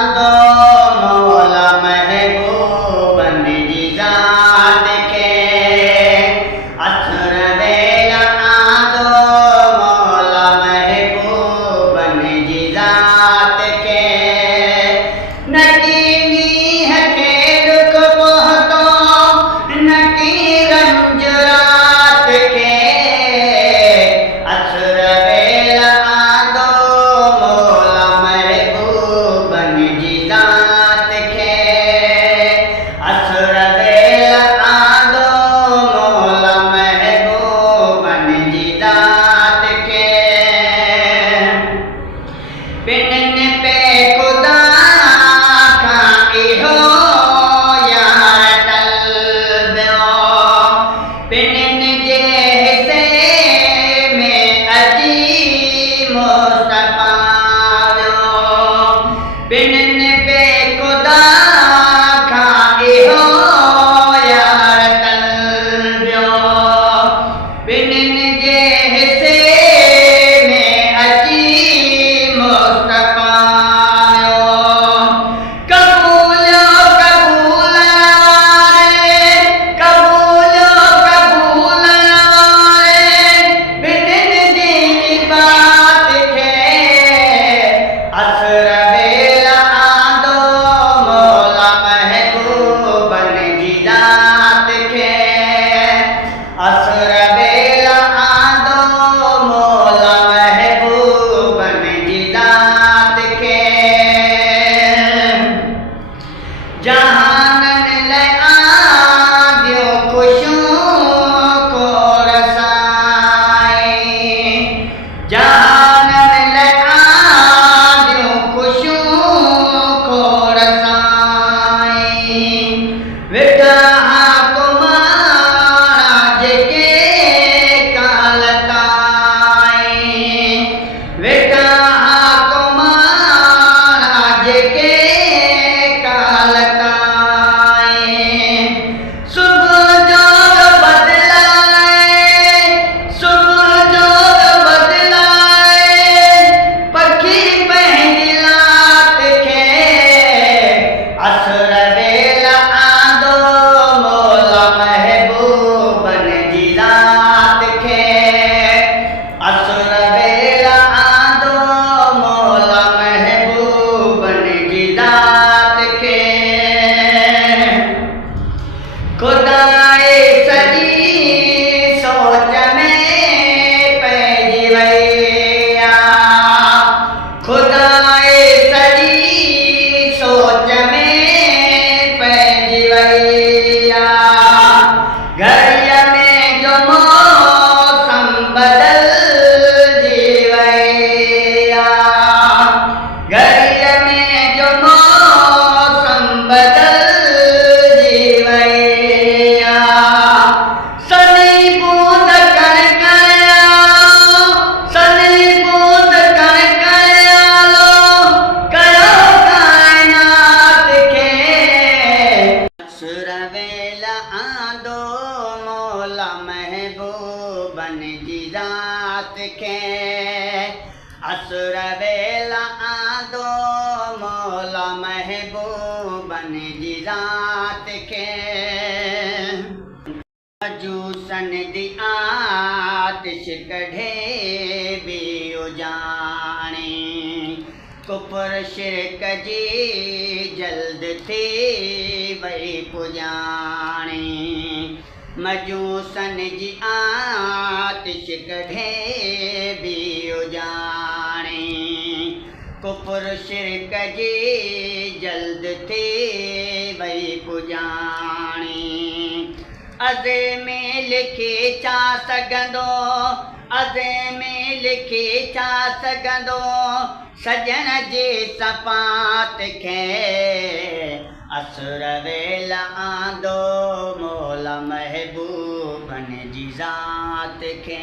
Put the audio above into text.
आंदो मौला महबूबन जी ज़ात खे असुर वेला आंदो मौला महबूबन जी ज़ात खे नकी मींह खे दुख पहुतो नकी रंज रात खे असुर वेला आंदो मौला महबूबन जी ज़ात खे असुर वेला आंदो मौला महबूबन जी ज़ात खे बिननि पे खुदा खां इहो यार टलबियो बिननि जे हिसे में अची मुस्तफ़ा वियो बिननि पे खुदा खां इहो यार टलबियो बिननि जे हिसे में अची मुस्तफ़ा कबूलो कबूल वारे कबूलो कबूल वारे बिननि जी बात खे असुर वेला आंदो मौला महबूबन जी ज़ात खे असुर वेला आंदो मौला महबूबन जी ज़ात खे जहाननि लाइ आंदियूं ख़ुशियूं खोड़ साईं जहाननि लाइ आंदियूं ख़ुशियूं खोड़ साईं वेठा कुमारा जेके काल ताईं वेठा कुमारा जेके काल ताईं सुबुह जो बदिलाए सुबुह जो बदिलाए पखी पंहिंजी लात खे असुर वेला आंदो मौला महबूबन जी ज़ात खे असुर वेला आंदो मौला महबूबन जी ज़ात खे खुदाए सॼी सोच में पइजी वई खुदाए सॼी सोच में पइजी वई घड़ीअ में जो मौसम बदलजी वई घड़ीअ में जो मौसम बदलजी वई सनी बूंद कण कण आलो सनी बूंद कण कण आलो कयो काइनात खे असुर वेला आंदो मौला महबूबन जी ज़ात खे असुर वेला आंदो मौला महबूबन जी ज़ात खे मजूसन दी आतिश कढे बि उजाणे कुफर शिरक जी जल्द थी वई पुॼाणे मजूसन जी आतिश कढे बि उजाणे कुफर शिरक जी जल्द थी वई पुॼाणे अज़े में लिखी छा सघंदो अज़े में लिखी छा सघंदो सजण जी सफ़ात खे असुर वेला आंदो मौला महबूबन जी ज़ात खे